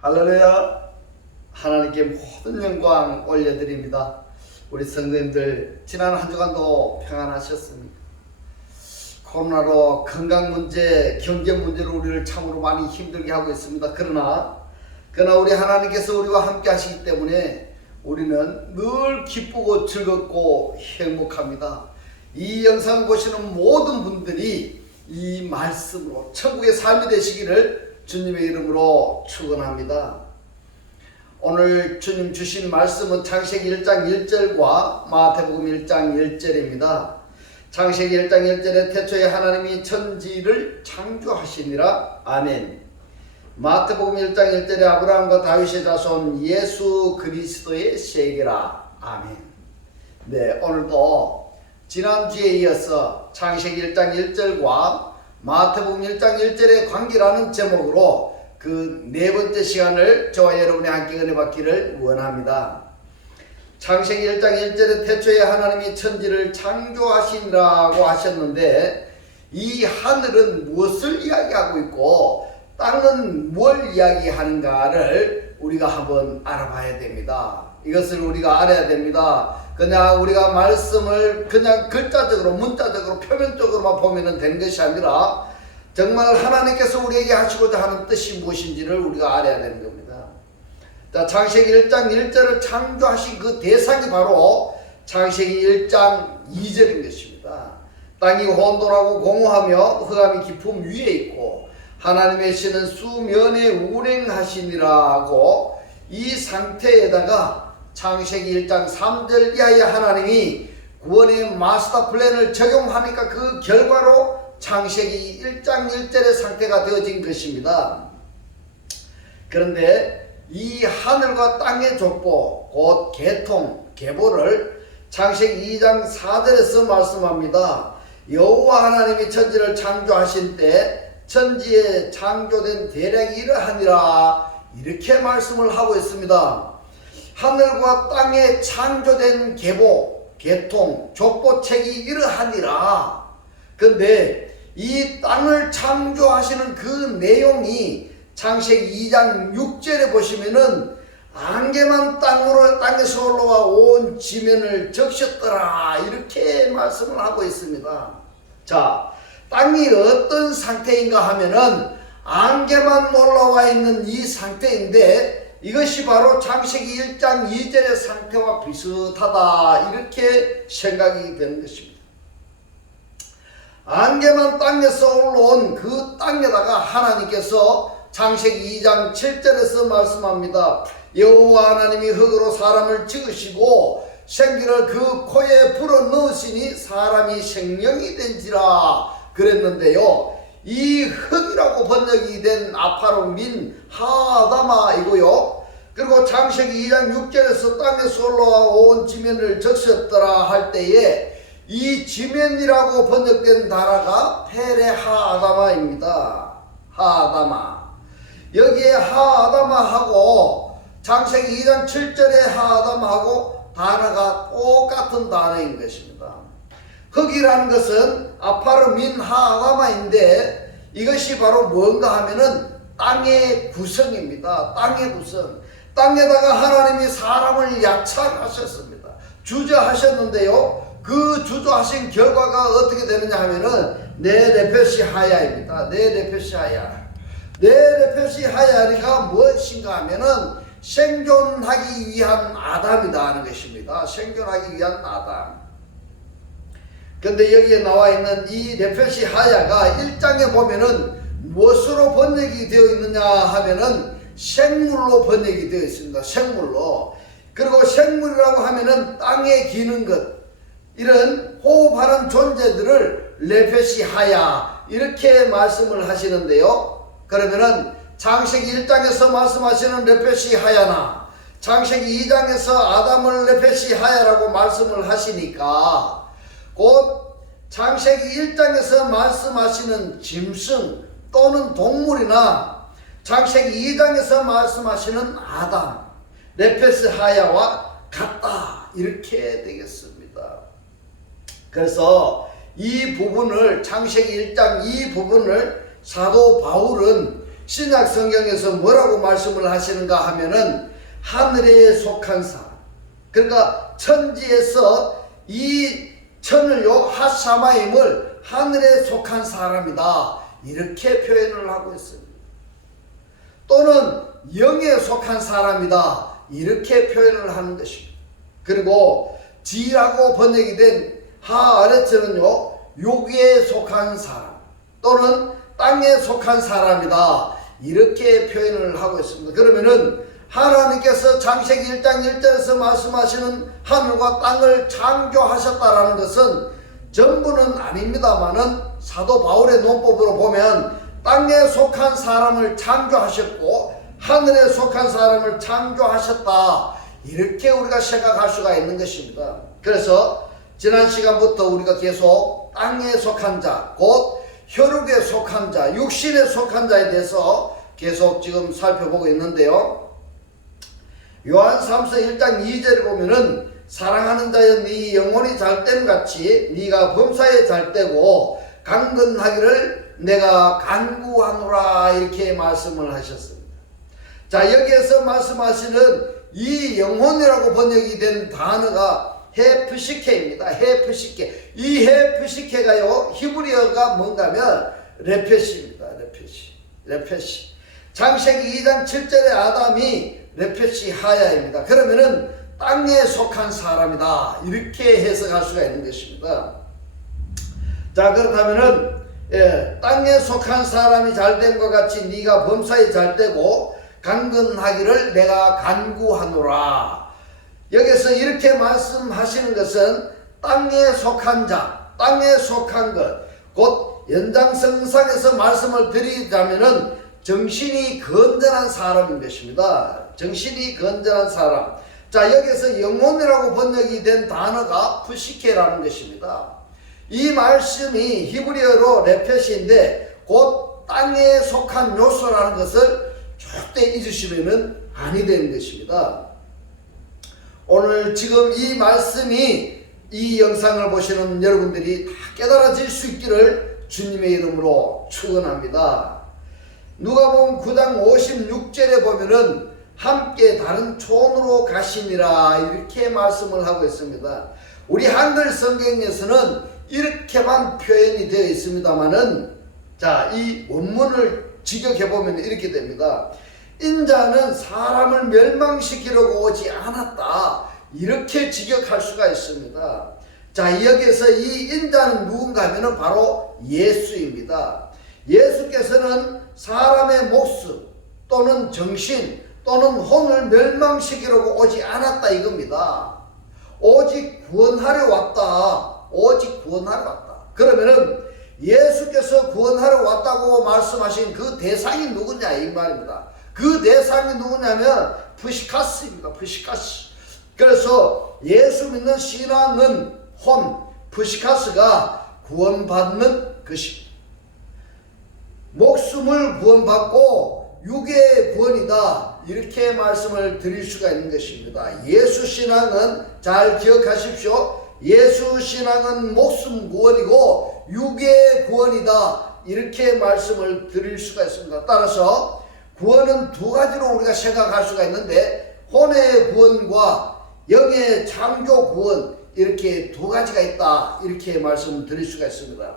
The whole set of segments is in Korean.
할렐루야. 하나님께 모든 영광 올려드립니다. 우리 성도님들 지난 한 주간도 평안하셨습니까? 코로나로 건강 문제, 경제 문제로 우리를 참으로 많이 힘들게 하고 있습니다. 그러나 우리 하나님께서 우리와 함께 하시기 때문에 우리는 늘 기쁘고 즐겁고 행복합니다. 이 영상 보시는 모든 분들이 이 말씀으로 천국의 삶이 되시기를 주님의 이름으로 축원합니다. 오늘 주님 주신 말씀은 창세기 1장 1절과 마태복음 1장 1절입니다. 창세기 1장 1절에 태초에 하나님이 천지를 창조하시니라. 아멘. 마태복음 1장 1절에 아브라함과 다윗의 자손 예수 그리스도의 세계라. 아멘. 네, 오늘도 지난주에 이어서 창세기 1장 1절과 마태복음 1장 1절의 관계라는 제목으로 그 네 번째 시간을 저와 여러분이 함께 은혜 받기를 원합니다. 창세기 1장 1절에 태초에 하나님이 천지를 창조하시니라고 하셨는데, 이 하늘은 무엇을 이야기하고 있고 땅은 뭘 이야기하는가를 우리가 한번 알아봐야 됩니다. 이것을 우리가 알아야 됩니다. 그냥 우리가 말씀을 그냥 글자적으로 문자적으로 표면적으로만 보면 되는 것이 아니라 정말 하나님께서 우리에게 하시고자 하는 뜻이 무엇인지를 우리가 알아야 되는 겁니다. 자, 창세기 1장 1절을 창조하신 그 대상이 바로 창세기 1장 2절인 것입니다. 땅이 혼돈하고 공허하며 흑암이 깊음 위에 있고 하나님의 신은 수면에 운행하시니라고, 이 상태에다가 창세기 1장 3절 이하의 하나님이 구원의 마스터 플랜을 적용하니까 그 결과로 창세기 1장 1절의 상태가 되어진 것입니다. 그런데 이 하늘과 땅의 족보, 곧 계통, 계보를 창세기 2장 4절에서 말씀합니다. 여호와 하나님이 천지를 창조하신 때 천지에 창조된 대략이 이러하니라, 이렇게 말씀을 하고 있습니다. 하늘과 땅에 창조된 계보, 계통, 족보책이 이러하니라. 그런데 이 땅을 창조하시는 그 내용이 창세기 2장 6절에 보시면은 안개만 땅에서 올라와 온 지면을 적셨더라, 이렇게 말씀을 하고 있습니다. 자, 땅이 어떤 상태인가 하면은 안개만 올라와 있는 이 상태인데, 이것이 바로 창세기 1장 2절의 상태와 비슷하다, 이렇게 생각이 되는 것입니다. 안개만 땅에서 올라온 그 땅에다가 하나님께서 창세기 2장 7절에서 말씀합니다. 여호와 하나님이 흙으로 사람을 지으시고 생기를 그 코에 불어넣으시니 사람이 생명이 된지라 그랬는데요, 이 흙이라고 번역이 된 아파로민 하아다마이고요, 그리고 창세기 2장 6절에서 땅에서 올라와 온 지면을 적셨더라 할 때에 이 지면이라고 번역된 단어가 페레 하아다마입니다. 하아다마. 여기에 하아다마하고 창세기 2장 7절의 하아다마하고 단어가 똑같은 단어인 것입니다. 흙이라는 것은 아파르민 하아다마인데, 이것이 바로 뭔가 하면은 땅의 구성입니다. 땅의 구성. 땅에다가 하나님이 사람을 약탈하셨습니다. 주저하셨는데요, 그 주저하신 결과가 어떻게 되느냐 하면은 네레펫이 하야입니다. 네레펫이 하야. 네레펫이 하야가 무엇인가 하면은 생존하기 위한 아담이다 하는 것입니다. 생존하기 위한 아담. 근데 여기에 나와 있는 이 네펫이 하야가 1장에 보면은 무엇으로 번역이 되어 있느냐 하면은 생물로 번역이 되어 있습니다. 생물로. 그리고 생물이라고 하면은 땅에 기는 것, 이런 호흡하는 존재들을 레펫이 하야, 이렇게 말씀을 하시는데요, 그러면은 창세기 1장에서 말씀하시는 레펫이 하야나 창세기 2장에서 아담을 레펫이 하야라고 말씀을 하시니까, 곧 창세기 1장에서 말씀하시는 짐승 또는 동물이나 창세기 2장에서 말씀하시는 아담, 레펫이 하야와 같다, 이렇게 되겠습니다. 그래서 이 부분을, 창세기 1장 이 부분을 사도 바울은 신약 성경에서 뭐라고 말씀을 하시는가 하면은 하늘에 속한 사람, 그러니까 천지에서 이 천을요 하샤마임을 하늘에 속한 사람이다 이렇게 표현을 하고 있습니다. 또는 영에 속한 사람이다 이렇게 표현을 하는 것입니다. 그리고 지라고 번역이 된 하아레츠는요 육에 속한 사람 또는 땅에 속한 사람이다 이렇게 표현을 하고 있습니다. 그러면은 하나님께서 창세기 1장 1절에서 말씀하시는 하늘과 땅을 창조하셨다라는 것은 전부는 아닙니다만은 사도 바울의 논법으로 보면 땅에 속한 사람을 창조하셨고 하늘에 속한 사람을 창조하셨다 이렇게 우리가 생각할 수가 있는 것입니다. 그래서 지난 시간부터 우리가 계속 땅에 속한 자, 곧 혈육에 속한 자, 육신에 속한 자에 대해서 계속 지금 살펴보고 있는데요. 요한 3서 1장 2절에 보면은 사랑하는 자여 네 영혼이 잘됨 같이 네가 범사에 잘되고 강건하기를 내가 간구하노라 이렇게 말씀을 하셨습니다. 자, 여기에서 말씀하시는 이 영혼이라고 번역이 된 단어가 헤프시케입니다. 헤프시케. 이 헤프시케가요 히브리어가 뭔가면 레페시입니다. 레페시. 창세기 2장 7절에 아담이 레페시 하야입니다. 그러면은 땅에 속한 사람이다 이렇게 해석할 수가 있는 것입니다. 자, 그렇다면은 땅에 속한 사람이 잘됨과 같이 네가 범사에 잘되고 강건하기를 내가 간구하노라. 여기서 이렇게 말씀하시는 것은 땅에 속한 자, 땅에 속한 것, 곧 연장성상에서 말씀을 드리자면은 정신이 건전한 사람인 것입니다. 정신이 건전한 사람. 자, 여기서 영혼이라고 번역이 된 단어가 푸시케라는 것입니다. 이 말씀이 히브리어로 레페시인데 곧 땅에 속한 요소라는 것을 절대 잊으시면은 아니 되는 것입니다. 오늘 지금 이 말씀이 이 영상을 보시는 여러분들이 다 깨달아질 수 있기를 주님의 이름으로 축원합니다. 누가복음 9장 56절에 보면은 함께 다른 촌으로 가시니라 이렇게 말씀을 하고 있습니다. 우리 한글 성경에서는 이렇게만 표현이 되어 있습니다만은 자, 이 원문을 직역해 보면 이렇게 됩니다. 인자는 사람을 멸망시키려고 오지 않았다 이렇게 직역할 수가 있습니다. 자, 여기서 이 인자는 누군가 하면은 바로 예수입니다. 예수께서는 사람의 목숨 또는 정신 또는 혼을 멸망시키려고 오지 않았다 이겁니다. 오직 구원하려 왔다. 오직 구원하러 왔다. 그러면은 예수께서 구원하러 왔다고 말씀하신 그 대상이 누구냐 이 말입니다. 그 대상이 누구냐면 푸시카스입니다. 푸시카스. 그래서 예수 믿는 신앙은 혼, 푸시카스가 구원받는 것입니다. 목숨을 구원받고 육의 구원이다 이렇게 말씀을 드릴 수가 있는 것입니다. 예수 신앙은 잘 기억하십시오. 예수 신앙은 목숨 구원이고 육의 구원이다 이렇게 말씀을 드릴 수가 있습니다. 따라서 구원은 두 가지로 우리가 생각할 수가 있는데 혼의 구원과 영의 창조 구원 이렇게 두 가지가 있다 이렇게 말씀드릴 수가 있습니다.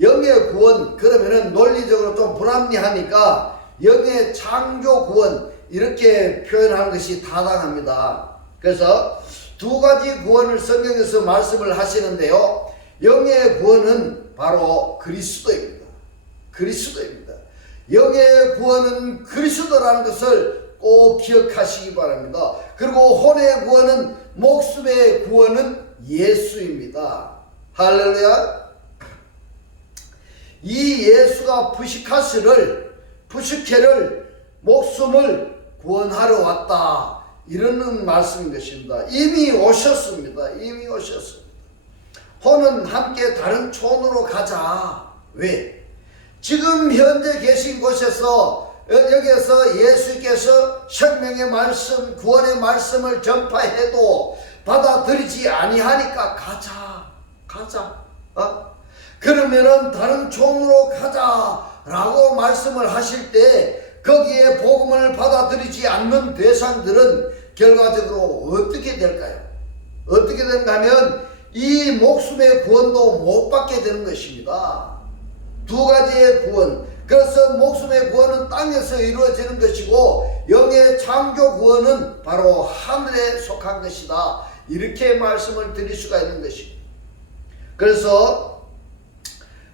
영의 구원 그러면은 논리적으로 좀 불합리하니까 영의 창조 구원 이렇게 표현하는 것이 타당합니다. 그래서 두 가지 구원을 성경에서 말씀을 하시는데요. 영의 구원은 바로 그리스도입니다. 그리스도입니다. 영의 구원은 그리스도라는 것을 꼭 기억하시기 바랍니다. 그리고 혼의 구원은 목숨의 구원은 예수입니다. 할렐루야. 이 예수가 푸시케를 목숨을 구원하러 왔다 이러는 말씀인 것입니다. 이미 오셨습니다. 이미 오셨습니다. 혼은 함께 다른 촌으로 가자. 왜? 지금 현재 계신 곳에서 여기에서 예수께서 생명의 말씀, 구원의 말씀을 전파해도 받아들이지 아니하니까 가자. 그러면은 다른 촌으로 가자 라고 말씀을 하실 때 거기에 복음을 받아들이지 않는 대상들은 결과적으로 어떻게 될까요? 어떻게 되는가 하면 이 목숨의 구원도 못 받게 되는 것입니다. 두 가지의 구원. 그래서 목숨의 구원은 땅에서 이루어지는 것이고 영의 창조 구원은 바로 하늘에 속한 것이다. 이렇게 말씀을 드릴 수가 있는 것입니다. 그래서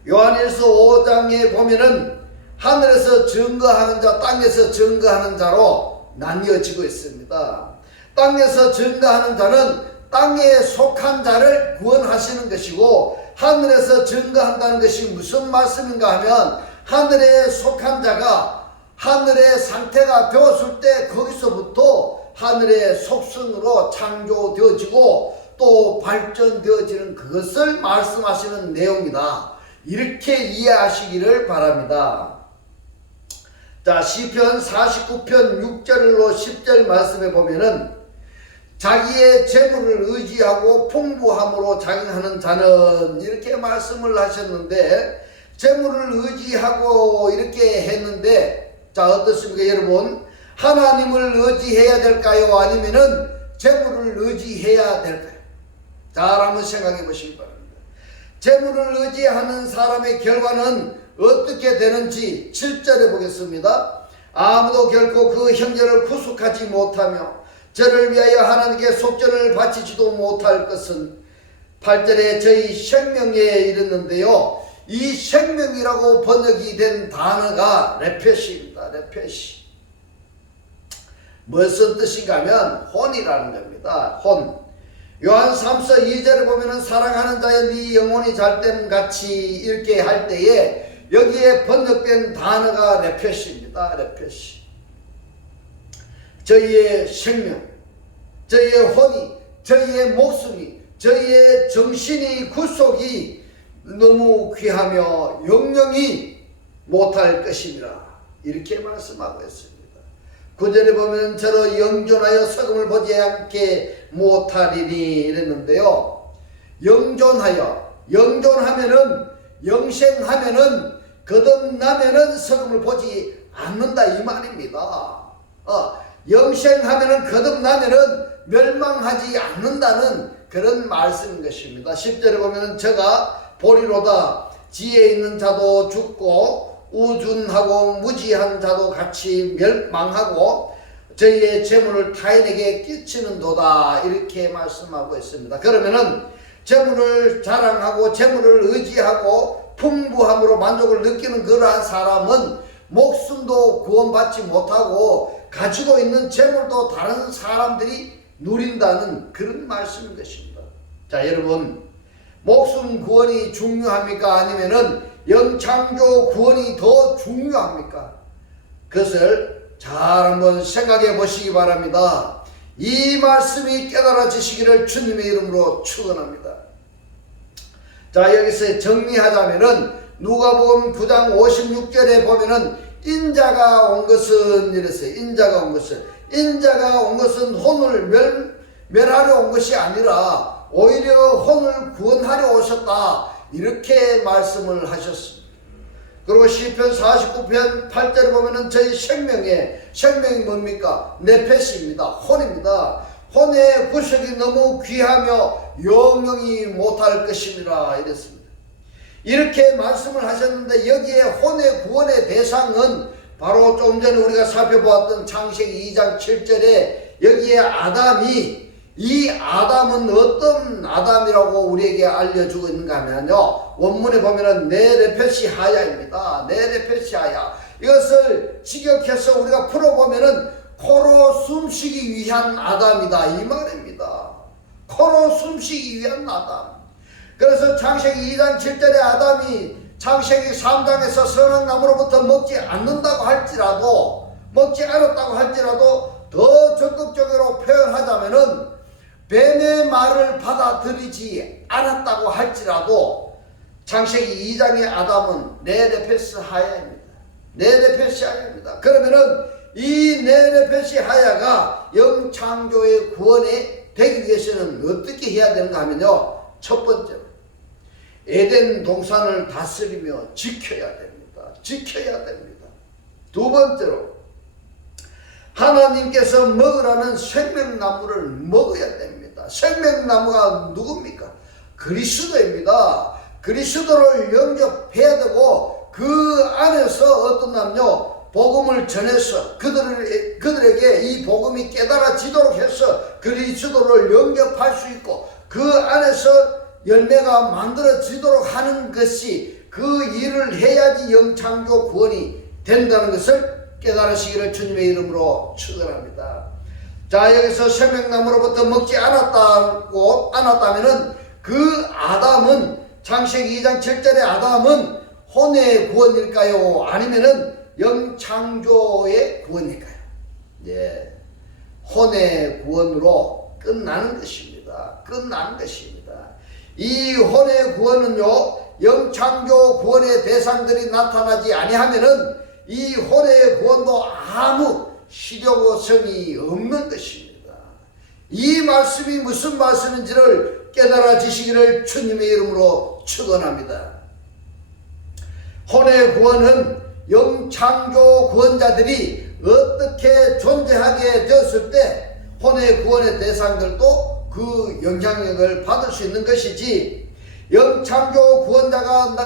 요한일서 5장에 보면은 하늘에서 증거하는 자, 땅에서 증거하는 자로 나뉘어지고 있습니다. 땅에서 증거하는 자는 땅에 속한 자를 구원하시는 것이고, 하늘에서 증거한다는 것이 무슨 말씀인가 하면 하늘에 속한 자가 하늘의 상태가 되었을 때 거기서부터 하늘의 속성으로 창조되어지고 또 발전되어지는 그것을 말씀하시는 내용이다. 이렇게 이해하시기를 바랍니다. 자, 시편 49편 6절로 10절 말씀에 보면은 자기의 재물을 의지하고 풍부함으로 자경하는 자는, 이렇게 말씀을 하셨는데, 재물을 의지하고 이렇게 했는데, 자, 어떻습니까 여러분? 하나님을 의지해야 될까요? 아니면은 재물을 의지해야 될까요? 잘 한번 생각해 보시기 바랍니다. 재물을 의지하는 사람의 결과는 어떻게 되는지 7절에 보겠습니다. 아무도 결코 그 형제를 구속하지 못하며 저를 위하여 하나님께 속전을 바치지도 못할 것은, 8절에 저희 생명에 이르는데요, 이 생명이라고 번역이 된 단어가 레페시입니다. 레페시. 무슨 뜻인가 하면 혼이라는 겁니다. 혼. 요한 3서 2절에 보면은 사랑하는 자여 네 영혼이 잘됨 같이 이렇게 할 때에 여기에 번역된 단어가 레페시입니다. 레페시. 저희의 생명, 저희의 혼이, 저희의 목숨이, 저희의 정신이, 구속이 너무 귀하며 영영이 못할 것이니라. 이렇게 말씀하고 있습니다. 9절에 보면 저로 영존하여 석음을 보지 않게 못하리니 이랬는데요. 영존하여, 영존하면은, 영생하면은, 거듭나면은 석음을 보지 않는다 이 말입니다. 영생하면은, 거듭나면은 멸망하지 않는다는 그런 말씀인 것입니다. 10절에 보면은 저가 보리로다 지혜 있는 자도 죽고 우준하고 무지한 자도 같이 멸망하고 저희의 재물을 타인에게 끼치는도다. 이렇게 말씀하고 있습니다. 그러면은 재물을 자랑하고 재물을 의지하고 풍부함으로 만족을 느끼는 그러한 사람은 목숨도 구원받지 못하고 가지고 있는 재물도 다른 사람들이 누린다는 그런 말씀인 것입니다. 자, 여러분, 목숨 구원이 중요합니까? 아니면은 영창조 구원이 더 중요합니까? 그것을 잘 한번 생각해 보시기 바랍니다. 이 말씀이 깨달아지시기를 주님의 이름으로 축원합니다. 자, 여기서 정리하자면은 누가복음 9장 56절에 보면은 인자가 온 것은 이랬어요. 인자가 온 것은, 인자가 온 것은 혼을 멸하려 온 것이 아니라 오히려 혼을 구원하려 오셨다. 이렇게 말씀을 하셨습니다. 그리고 시편 49편 8절에 보면은 저희 생명이 뭡니까? 네페시입니다. 혼입니다. 혼의 구속이 너무 귀하며 영영이 못할 것입니다. 이랬습니다. 이렇게 말씀을 하셨는데 여기에 혼의 구원의 대상은 바로 조금 전에 우리가 살펴보았던 창세기 2장 7절에 여기에 아담이, 이 아담은 어떤 아담이라고 우리에게 알려주고 있는가 하면요, 원문에 보면은 네레페시 하야입니다. 네레페시 하야. 이것을 직역해서 우리가 풀어보면은 코로 숨쉬기 위한 아담이다 이 말입니다. 코로 숨쉬기 위한 아담. 그래서 창세기 2장 7절에 아담이 창세기 3장에서 선악 나무로부터 먹지 않는다고 할지라도, 먹지 않았다고 할지라도 더 적극적으로 표현하자면은 뱀의 말을 받아들이지 않았다고 할지라도 창세기 2장의 아담은 네레페스 하야입니다. 네레페스 하야입니다. 그러면은 이 네레페시 하야가 영창조의 구원에 되기 위해서는 어떻게 해야 되는가 하면요, 첫 번째로 에덴 동산을 다스리며 지켜야 됩니다. 지켜야 됩니다. 두 번째로 하나님께서 먹으라는 생명나무를 먹어야 됩니다. 생명나무가 누굽니까? 그리스도입니다. 그리스도를 영접해야 되고 그 안에서 어떤 남녀 복음을 전해서 그들에게 이 복음이 깨달아지도록 해서 그리스도를 영접할 수 있고 그 안에서 열매가 만들어지도록 하는 것이 그 일을 해야지 영창조 구원이 된다는 것을 깨달으시기를 주님의 이름으로 축원합니다. 자, 여기서 생명나무로부터 먹지 않았다면은 그 아담은 창세기 2장 7절의 아담은 혼의 구원일까요? 아니면은 영창조의 구원일까요? 예, 혼의 구원으로 끝나는 것입니다. 끝나는 것입니다. 이 혼의 구원은요, 영창조 구원의 대상들이 나타나지 아니하면은 이 혼의 구원도 아무 실효성이 없는 것입니다. 이 말씀이 무슨 말씀인지를 깨달아지시기를 주님의 이름으로 축원합니다. 혼의 구원은 영창조 구원자들이 어떻게 존재하게 되었을 때 혼의 구원의 대상들도 그 영향력을 받을 수 있는 것이지, 영창조 구원자가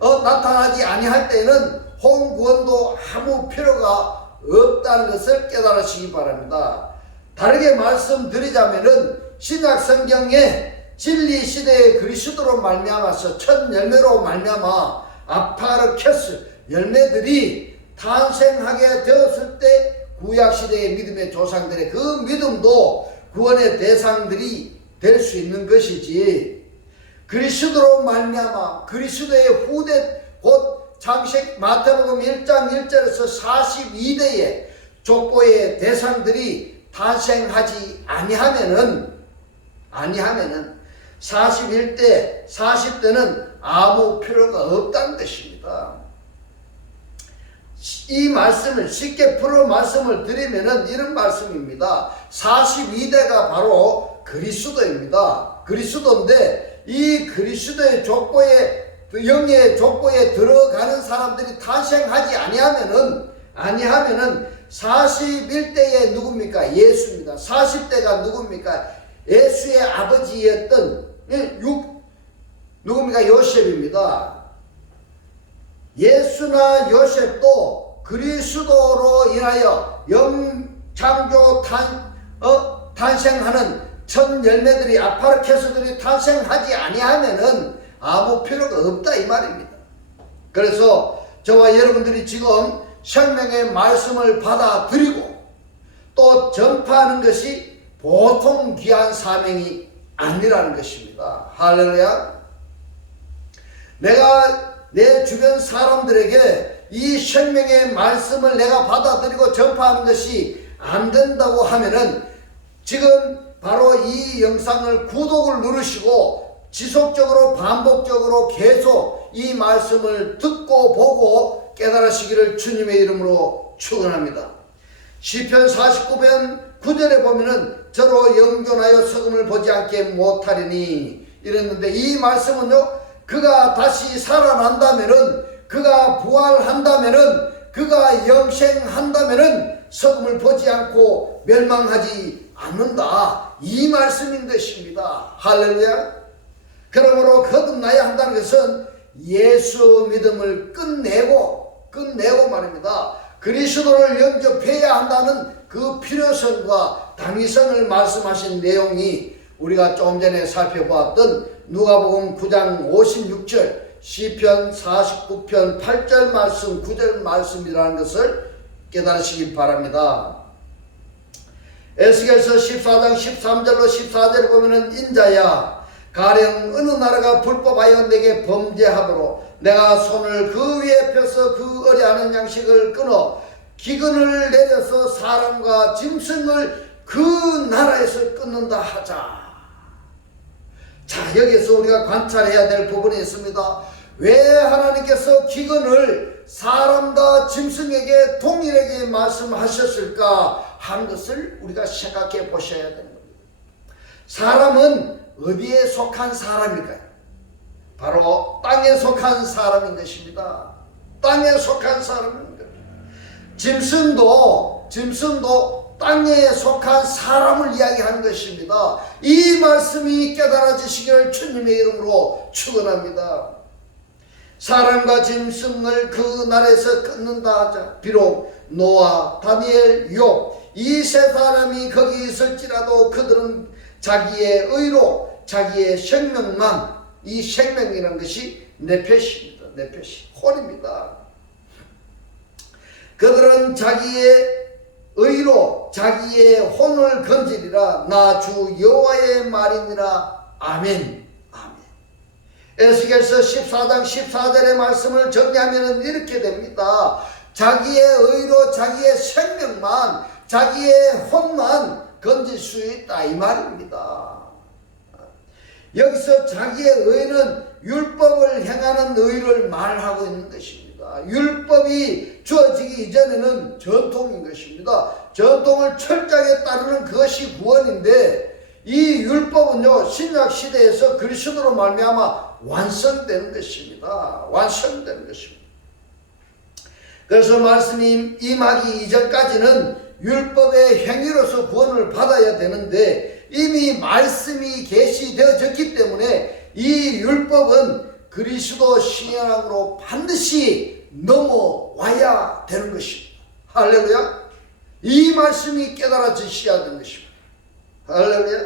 나타나지 아니할 때는 혼 구원도 아무 필요가 없다는 것을 깨달으시기 바랍니다. 다르게 말씀드리자면은 신약 성경에 진리 시대의 그리스도로 말미암아서 첫 열매로 말미암아 아파르케스 열매들이 탄생하게 되었을 때 구약 시대의 믿음의 조상들의 그 믿음도 구원의 대상들이 될 수 있는 것이지, 그리스도로 말미암아 그리스도의 후대 곧 창세기 마태복음 1장 1절에서 42대의 족보의 대상들이 탄생하지 아니하면은 41대 40대는 아무 필요가 없다는 것입니다. 이 말씀을 쉽게 풀어 말씀을 드리면은 이런 말씀입니다. 42대가 바로 그리스도입니다. 그리스도인데 이 그리스도의 족보에 영의 족보에 들어가는 사람들이 탄생하지 아니하면은 41대에 누굽니까? 예수입니다. 40대가 누굽니까? 예수의 아버지였던 누굽니까? 요셉입니다. 예수나 요셉도 그리스도로 인하여 영창조 탄생하는 첫 열매들이 아파르케스들이 탄생하지 아니하면은 아무 필요가 없다 이 말입니다. 그래서 저와 여러분들이 지금 생명의 말씀을 받아들이고 또 전파하는 것이 보통 귀한 사명이 아니라는 것입니다. 할렐루야. 내가 내 주변 사람들에게 이 생명의 말씀을 내가 받아들이고 전파하는 것이 안 된다고 하면은 지금 바로 이 영상을 구독을 누르시고 지속적으로 반복적으로 계속 이 말씀을 듣고 보고 깨달으시기를 주님의 이름으로 축원합니다. 시편 49편 9절에 보면은 저로 영존하여 소금을 보지 않게 못하리니 이랬는데, 이 말씀은요, 그가 다시 살아난다면은, 그가 부활한다면은, 그가 영생한다면은 소금을 보지 않고 멸망하지 않는다 이 말씀인 것입니다. 할렐루야. 그러므로 거듭나야 한다는 것은 예수 믿음을 끝내고 말입니다. 그리스도를 영접해야 한다는 그 필요성과 당위성을 말씀하신 내용이 우리가 조금 전에 살펴보았던 누가복음 9장 56절, 시편 49편 8절 말씀, 9절 말씀이라는 것을 깨달으시기 바랍니다. 에스겔서 14장 13절로 14절을 보면은 인자야, 가령 어느 나라가 불법하여 내게 범죄하므로 내가 손을 그 위에 펴서 그 어려하는 양식을 끊어 기근을 내려서 사람과 짐승을 그 나라에서 끊는다 하자. 자, 여기서 우리가 관찰해야 될 부분이 있습니다. 왜 하나님께서 기근을 사람과 짐승에게 동일하게 말씀하셨을까 하는 것을 우리가 생각해 보셔야 됩니다. 사람은 어디에 속한 사람일까요? 바로 땅에 속한 사람인 것입니다. 땅에 속한 사람입니다. 짐승도 땅에 속한 사람을 이야기하는 것입니다. 이 말씀이 깨달아지시기를 주님의 이름으로 축원합니다. 사람과 짐승을 그 나라에서 끊는다 하자 비록 노아, 다니엘, 욥 이 세 사람이 거기 있을지라도 그들은 자기의 의로 자기의 생명만, 이 생명이라는 것이 네페시입니다. 네페시, 혼입니다. 그들은 자기의 의로 자기의 혼을 건지리라. 나 주 여호와의 말이니라. 아멘. 아멘. 에스겔서 14장 14절의 말씀을 정리하면 이렇게 됩니다. 자기의 의로 자기의 생명만, 자기의 혼만 건질 수 있다 이 말입니다. 여기서 자기의 의는 율법을 행하는 의를 말하고 있는 것입니다. 율법이 주어지기 이전에는 전통인 것입니다. 전통을 철저하게 따르는 그것이 구원인데 이 율법은요 신약 시대에서 그리스도로 말미암아 완성되는 것입니다. 완성되는 것입니다. 그래서 말씀이 임하기 이전까지는 율법의 행위로서 구원을 받아야 되는데 이미 말씀이 계시되어졌기 때문에 이 율법은 그리스도 신앙으로 반드시 넘어와야 되는 것입니다. 할렐루야. 이 말씀이 깨달아지셔야 되는 것입니다. 할렐루야.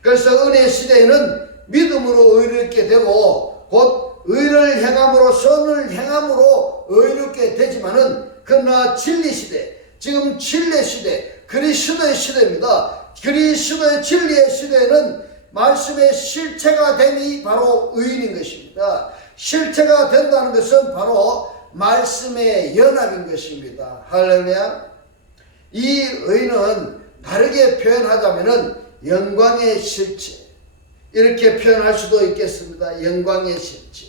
그래서 은혜 시대에는 믿음으로 의롭게 되고 곧 의를 행함으로 선을 행함으로 의롭게 되지만은 그러나 진리 시대, 지금 진리 시대, 그리스도의 시대입니다. 그리스도의 진리의 시대에는 말씀의 실체가 됨이 바로 의인인 것입니다. 실체가 된다는 것은 바로 말씀의 연합인 것입니다. 할렐루야. 이 의는 다르게 표현하자면은 영광의 실체, 이렇게 표현할 수도 있겠습니다. 영광의 실체.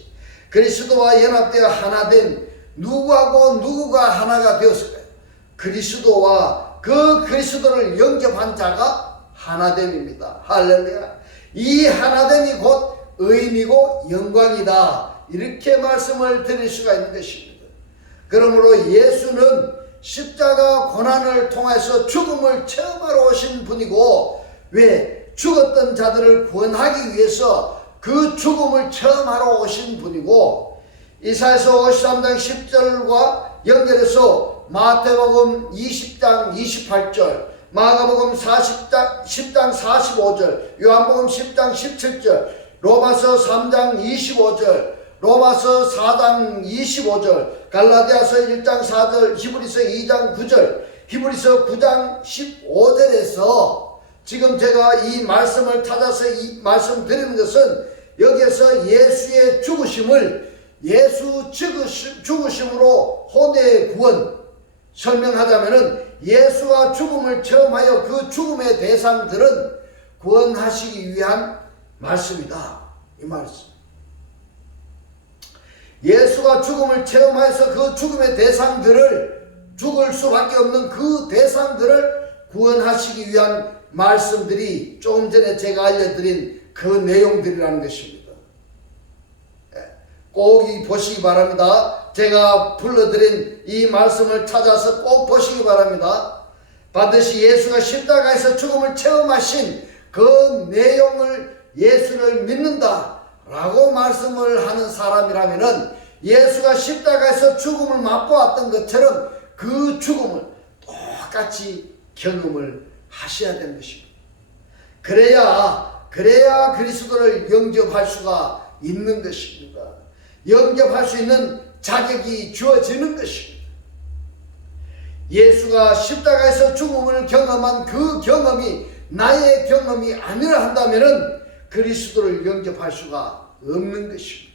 그리스도와 연합되어 하나된 누구하고 누구가 하나가 되었을까요? 그리스도와 그 그리스도를 영접한 자가 하나됨입니다. 할렐루야. 이 하나됨이 곧 의인이고 영광이다. 이렇게 말씀을 드릴 수가 있는 것입니다. 그러므로 예수는 십자가 고난을 통해서 죽음을 체험하러 오신 분이고 왜 죽었던 자들을 구원하기 위해서 그 죽음을 체험하러 오신 분이고 이사야서 53장 10절과 연결해서 마태복음 20장 28절, 마가복음 10장 45절, 요한복음 10장 17절, 로마서 3장 25절, 로마서 4장 25절, 갈라디아서 1장 4절, 히브리서 2장 9절, 히브리서 9장 15절에서 지금 제가 이 말씀을 찾아서 이 말씀 드리는 것은 여기에서 예수의 죽으심을 예수 죽으심으로 혼의 구원 설명하자면은 예수가 죽음을 체험하여 그 죽음의 대상들은 구원하시기 위한 말씀이다. 이 말씀. 예수가 죽음을 체험하여서 그 죽음의 대상들을 죽을 수밖에 없는 그 대상들을 구원하시기 위한 말씀들이 조금 전에 제가 알려드린 그 내용들이라는 것입니다. 꼭 보시기 바랍니다. 제가 불러드린 이 말씀을 찾아서 꼭 보시기 바랍니다. 반드시 예수가 십자가에서 죽음을 체험하신 그 내용을 예수를 믿는다 라고 말씀을 하는 사람이라면은 예수가 십자가에서 죽음을 맛보았던 것처럼 그 죽음을 똑같이 경험을 하셔야 되는 것입니다. 그래야 그리스도를 영접할 수가 있는 것입니다. 영접할 수 있는 자격이 주어지는 것입니다. 예수가 십자가에서 죽음을 경험한 그 경험이 나의 경험이 아니라 한다면은 그리스도를 영접할 수가 없는 것입니다.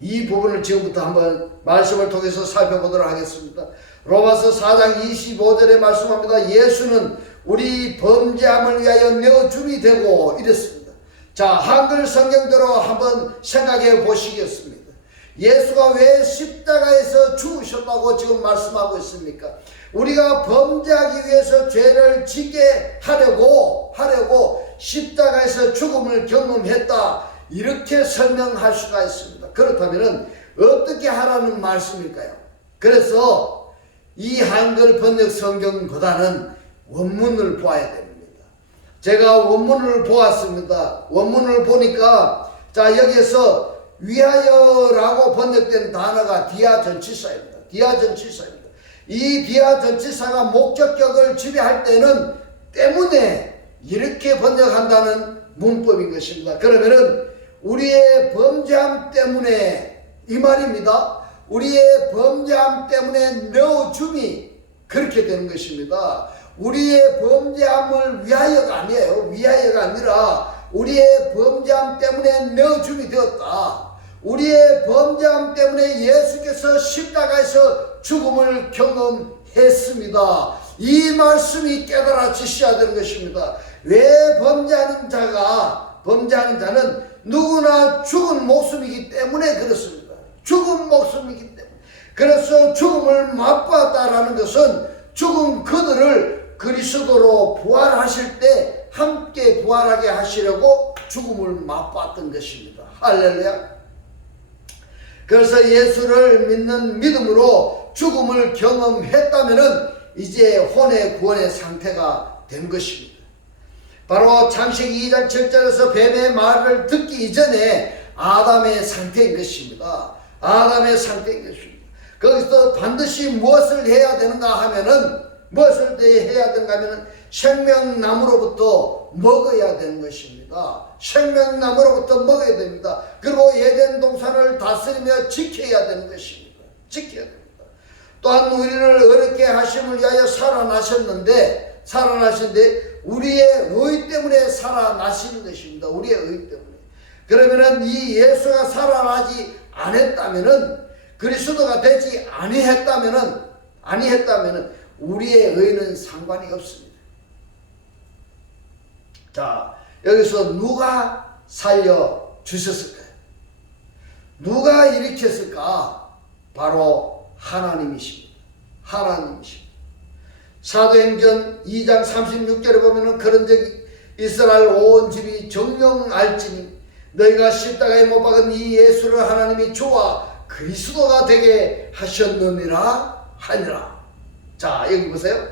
이 부분을 지금부터 한번 말씀을 통해서 살펴보도록 하겠습니다. 로마서 4장 25절에 말씀합니다. 예수는 우리 범죄함을 위하여 내어줌이 되고 이랬습니다. 자, 한글 성경대로 한번 생각해 보시겠습니다. 예수가 왜 십자가에서 죽으셨다고 지금 말씀하고 있습니까? 우리가 범죄하기 위해서 죄를 지게 하려고 십자가에서 죽음을 경험했다, 이렇게 설명할 수가 있습니다. 그렇다면 어떻게 하라는 말씀일까요? 그래서 이 한글 번역 성경보다는 원문을 보아야 됩니다. 제가 원문을 보았습니다. 원문을 보니까 자, 여기에서 위하여라고 번역된 단어가 디아전치사입니다. 디아전치사입니다. 이 디아전치사가 목적격을 지배할 때는 때문에 이렇게 번역한다는 문법인 것입니다. 그러면은 우리의 범죄함 때문에 이 말입니다. 우리의 범죄함 때문에 넣어줌이 그렇게 되는 것입니다. 우리의 범죄함을 위하여가 아니에요. 위하여가 아니라 우리의 범죄함 때문에 넣어줌이 되었다. 우리의 범죄함 때문에 예수께서 십자가에서 죽음을 경험했습니다. 이 말씀이 깨달아지셔야 되는 것입니다. 왜 범죄하는 자는 누구나 죽은 목숨이기 때문에 그렇습니다. 죽은 목숨이기 때문에. 그래서 죽음을 맛보았다라는 것은 죽은 그들을 그리스도로 부활하실 때 함께 부활하게 하시려고 죽음을 맛보았던 것입니다. 할렐루야. 그래서 예수를 믿는 믿음으로 죽음을 경험했다면은 이제 혼의 구원의 상태가 된 것입니다. 바로 창세기 2장 7절에서 뱀의 말을 듣기 이전에 아담의 상태인 것입니다. 아담의 상태인 것입니다. 거기서 반드시 무엇을 해야 되는가 하면은 생명나무로부터 먹어야 되는 것입니다. 생명나무로부터 먹어야 됩니다. 그리고 에덴 동산을 다스리며 지켜야 되는 것입니다. 지켜야 됩니다. 또한 우리를 어렵게 하심을 위하여 살아나셨는데 우리의 의 때문에 살아나시는 것입니다. 우리의 의 때문에. 그러면은 이 예수가 살아나지 않았다면은, 그리스도가 되지 아니했다면은 우리의 의는 상관이 없습니다. 자, 여기서 누가 살려 주셨을까요? 누가 일으켰을까? 바로 하나님이십니다. 하나님이십니다. 사도행전 2장 36절에 보면은 그런 적이 이스라엘 온 집이 정령 알지니 너희가 십자가에 못 박은 이 예수를 하나님이 주와 그리스도가 되게 하셨느니라 하니라. 자, 여기 보세요.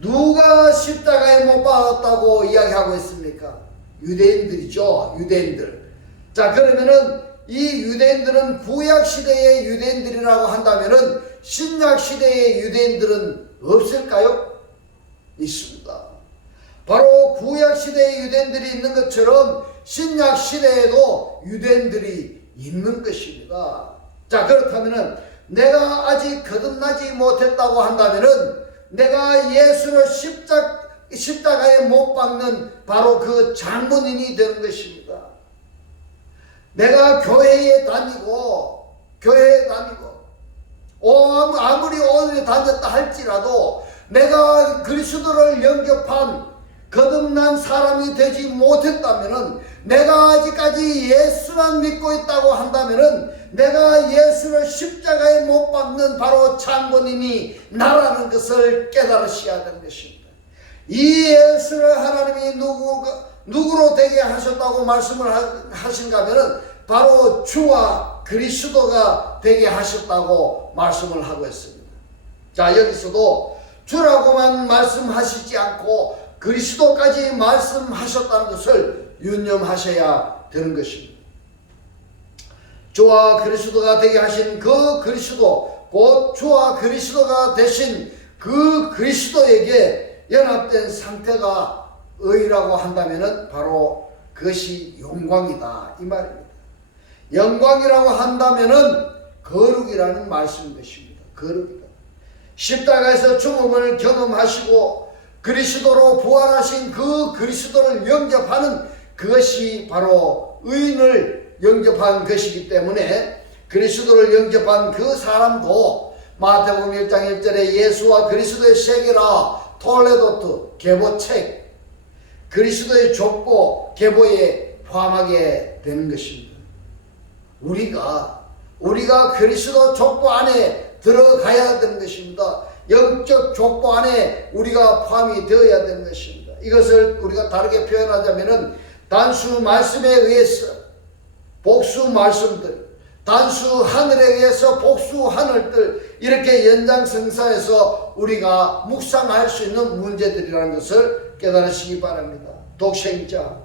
누가 십자가에 못 박았다고 이야기하고 있습니까? 유대인들이죠. 유대인들. 자, 그러면은 이 유대인들은 구약시대의 유대인들이라고 한다면은 신약시대의 유대인들은 없을까요? 있습니다. 바로 구약시대의 유대인들이 있는 것처럼 신약시대에도 유대인들이 있는 것입니다. 자, 그렇다면은 내가 아직 거듭나지 못했다고 한다면은 내가 예수를 십자가에 못 박는 바로 그 장본인이 되는 것입니다. 내가 교회에 다니고 아무리 오래 다녔다 할지라도 내가 그리스도를 영접한 거듭난 사람이 되지 못했다면은, 내가 아직까지 예수만 믿고 있다고 한다면은 내가 예수를 십자가에 못 박는 바로 장본인이 나라는 것을 깨달으셔야 되는 것입니다. 이 예수를 하나님이 누구로 되게 하셨다고 말씀을 하신가 하면은 바로 주와 그리스도가 되게 하셨다고 말씀을 하고 있습니다. 자, 여기서도 주라고만 말씀하시지 않고 그리스도까지 말씀하셨다는 것을 유념하셔야 되는 것입니다. 주와 그리스도가 되게 하신 그 그리스도, 곧 주와 그리스도가 되신 그 그리스도에게 연합된 상태가 의라고 한다면은 바로 그것이 영광이다, 이 말입니다. 영광이라고 한다면은 거룩이라는 말씀인 것입니다. 거룩이다. 십자가에서 죽음을 경험하시고 그리스도로 부활하신 그 그리스도를 영접하는 그것이 바로 의인을 영접한 것이기 때문에 그리스도를 영접한 그 사람도 마태복음 1장 1절에 예수와 그리스도의 세계라 톨레도트 계보책, 그리스도의 족보 계보에 포함하게 되는 것입니다. 우리가 그리스도 족보 안에 들어가야 되는 것입니다. 영적 족보 안에 우리가 포함이 되어야 되는 것입니다. 이것을 우리가 다르게 표현하자면은 단수 말씀에 의해서 복수 말씀들, 단수 하늘에 의해서 복수 하늘들, 이렇게 연장성사해서 우리가 묵상할 수 있는 문제들이라는 것을 깨달으시기 바랍니다. 독생자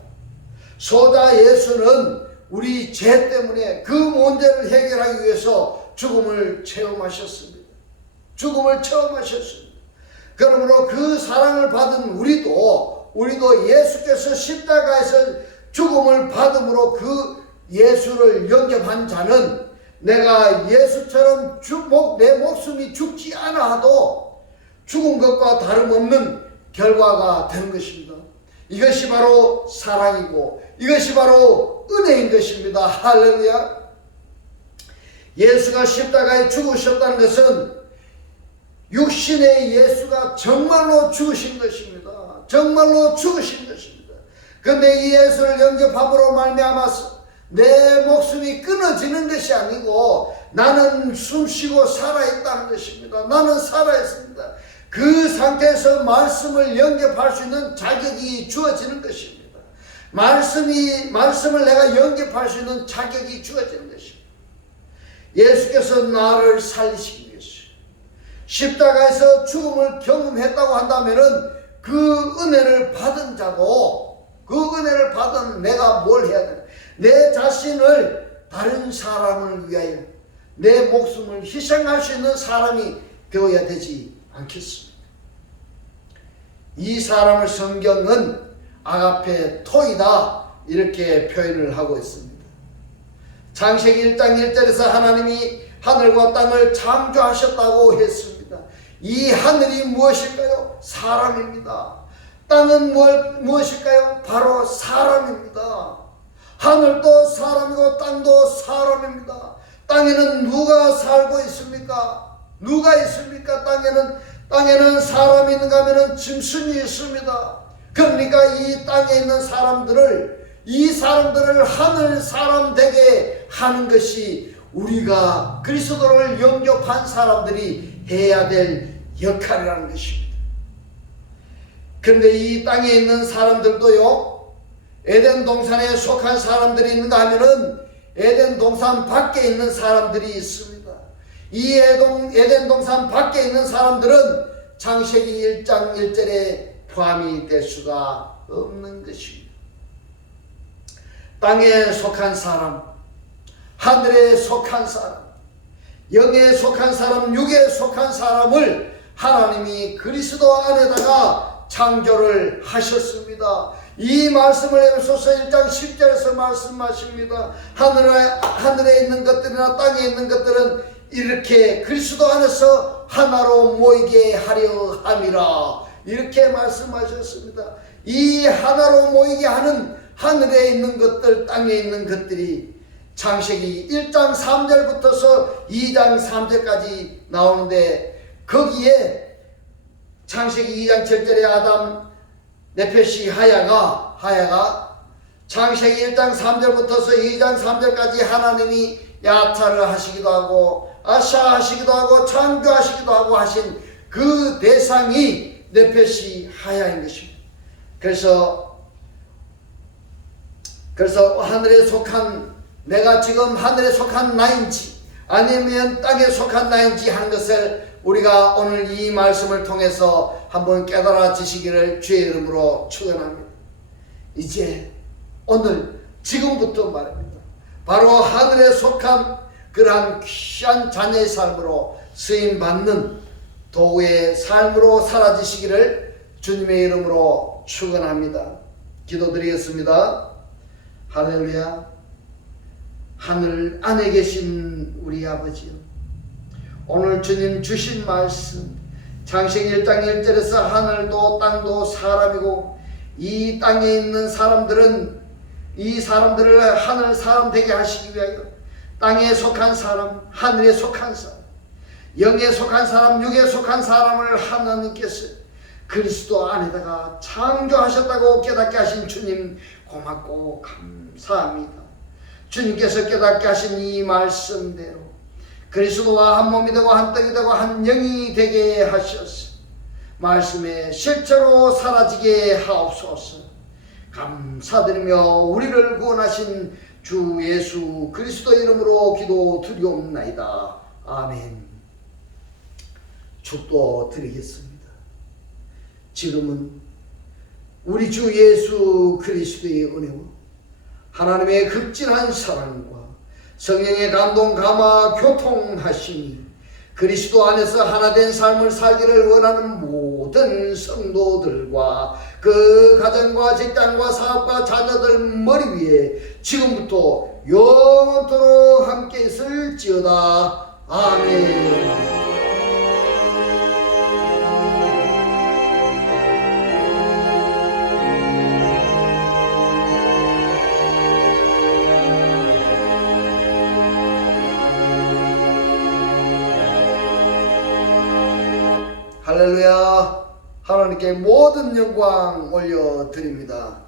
소자 예수는 우리 죄 때문에 그 문제를 해결하기 위해서 죽음을 체험하셨습니다. 죽음을 체험하셨습니다. 그러므로 그 사랑을 받은 우리도 예수께서 십자가에서 죽음을 받음으로 그 예수를 영접한 자는 내가 예수처럼 내 목숨이 죽지 않아 하도 죽은 것과 다름없는 결과가 되는 것입니다. 이것이 바로 사랑이고 이것이 바로 은혜인 것입니다. 할렐루야. 예수가 십자가에 죽으셨다는 것은 육신의 예수가 정말로 죽으신 것입니다. 정말로 죽으신 것입니다. 그런데 이 예수를 영접함으로 말미암아서 내 목숨이 끊어지는 것이 아니고 나는 숨쉬고 살아있다는 것입니다. 나는 살아있습니다. 그 상태에서 말씀을 영접할 수 있는 자격이 주어지는 것입니다. 말씀을 내가 영접할 수 있는 자격이 주어지는 것입니다. 예수께서 나를 살리시기 위해서 십자가에서 죽음을 경험했다고 한다면은 그 은혜를 받은 자도, 그 은혜를 받은 내가 뭘 해야 되나? 내 자신을 다른 사람을 위하여 내 목숨을 희생할 수 있는 사람이 되어야 되지 않겠습니까? 이 사람을 성경은 아가페 토이다 이렇게 표현을 하고 있습니다. 창세기 1장 1절에서 하나님이 하늘과 땅을 창조하셨다고 했습니다. 이 하늘이 무엇일까요? 사람입니다. 땅은 무엇일까요? 바로 사람입니다. 하늘도 사람이고 땅도 사람입니다. 땅에는 누가 살고 있습니까? 누가 있습니까? 땅에는 사람이 있는가 하면 짐승이 있습니다. 그러니까 이 땅에 있는 이 사람들을 하늘 사람 되게 하는 것이 우리가 그리스도를 영접한 사람들이 해야 될 역할이라는 것입니다. 그런데 이 땅에 있는 사람들도요, 에덴 동산에 속한 사람들이 있는가 하면은 에덴 동산 밖에 있는 사람들이 있습니다. 이 에덴 동산 밖에 있는 사람들은 창세기 1장 1절에 포함이 될 수가 없는 것입니다. 땅에 속한 사람, 하늘에 속한 사람, 영에 속한 사람, 육에 속한 사람을 하나님이 그리스도 안에다가 창조를 하셨습니다. 이 말씀을 에베소서 1장 10절에서 말씀하십니다. 하늘에 있는 것들이나 땅에 있는 것들은 이렇게 그리스도 안에서 하나로 모이게 하려 함이라, 이렇게 말씀하셨습니다. 이 하나로 모이게 하는 하늘에 있는 것들, 땅에 있는 것들이 창세기 1장 3절부터서 2장 3절까지 나오는데, 거기에 창세기 2장 7절에 아담 네페시 하야가 창세기 1장 3절부터서 2장 3절까지 하나님이 야타를 하시기도 하고 아샤하시기도 하고 창조하시기도 하고 하신 그 대상이 네페시 하야인 것입니다. 그래서 하늘에 속한, 내가 지금 하늘에 속한 나인지 아니면 땅에 속한 나인지 하는 것을 우리가 오늘 이 말씀을 통해서 한번 깨달아지시기를 주의 이름으로 축원합니다. 이제 오늘 지금부터 말입니다. 바로 하늘에 속한 그러한 귀한 자녀의 삶으로 쓰임받는 도구의 삶으로 사라지시기를 주님의 이름으로 축원합니다. 기도드리겠습니다. 할렐루야. 하늘 안에 계신 우리 아버지요, 오늘 주님 주신 말씀 창세기 1장 1절에서 하늘도 땅도 사람이고 이 땅에 있는 사람들은 이 사람들을 하늘 사람 되게 하시기 위하여 땅에 속한 사람, 하늘에 속한 사람, 영에 속한 사람, 육에 속한 사람을 하나님께서 그리스도 안에다가 창조하셨다고 깨닫게 하신 주님 고맙고 감사합니다. 주님께서 깨닫게 하신 이 말씀대로 그리스도와 한 몸이 되고 한 떡이 되고 한 영이 되게 하셔서 말씀에 실제로 사라지게 하옵소서. 감사드리며 우리를 구원하신 주 예수 그리스도 이름으로 기도드리옵나이다. 아멘. 축도 드리겠습니다. 지금은 우리 주 예수 그리스도의 은혜와 하나님의 극진한 사랑과 성령의 감동 감화 교통하심이 그리스도 안에서 하나된 삶을 살기를 원하는 모든 성도들과 그 가정과 직장과 사업과 자녀들 머리 위에 지금부터 영원토록 함께 있을지어다. 아멘. 할렐루야. 하나님께 모든 영광 올려드립니다.